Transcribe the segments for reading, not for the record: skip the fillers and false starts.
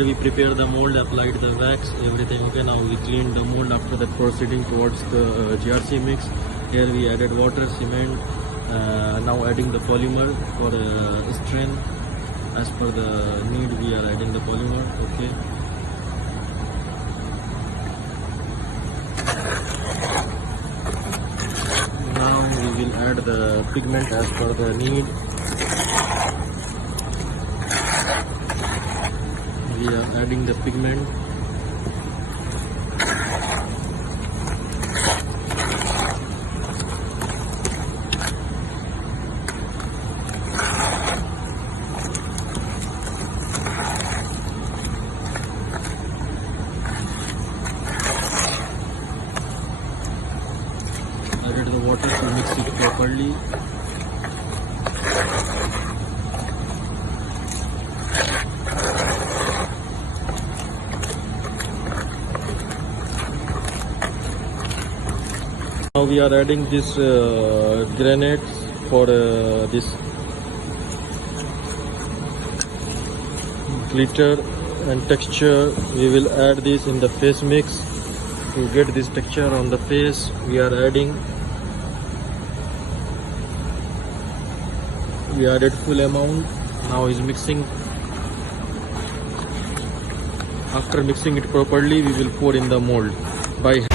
After we prepare the mold, applied the wax, everything okay. Now we clean the mold. After that, proceeding towards the GRC mix. Here we added water, cement. Now adding the polymer for strength. As per the need, we are adding the polymer. Okay. Now we will add the pigment as per the need. We are adding the pigment. Added the water to mix it properly. Now we are adding this granite for this glitter and texture. We will add this in the face mix to get this texture on the face. We are adding. We added full amount. Now is mixing. After mixing it properly, we will pour in the mold by.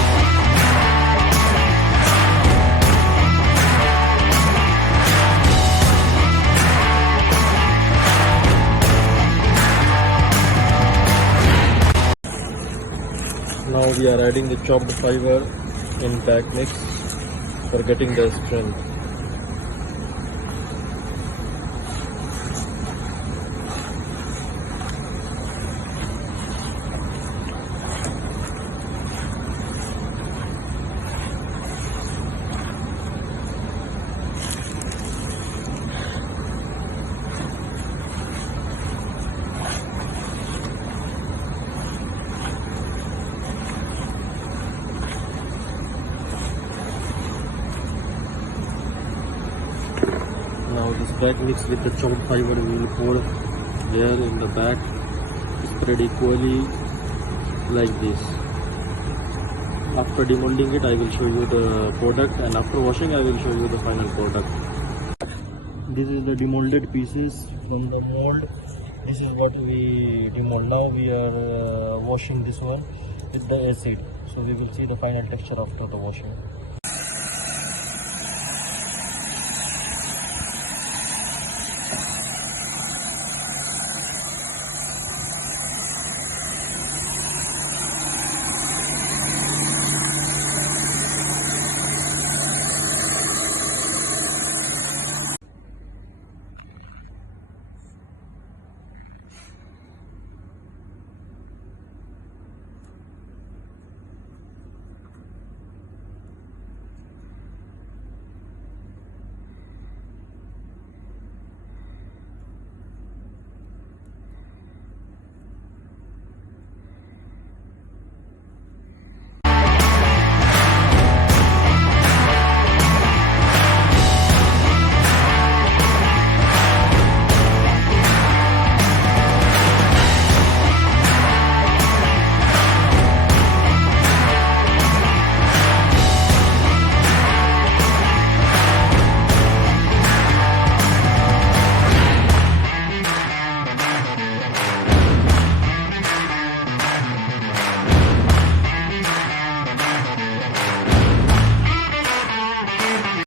Now we are adding the chopped fiber in back mix for getting the strength. Now this back mix with the chopped fiber we will pour there in the back, spread equally like this. After demolding it, I will show you the product, and after washing I will show you the final product. This is the demolded pieces from the mold. This is what we demold. Now we are washing this one with the acid, so we will see the final texture after the washing.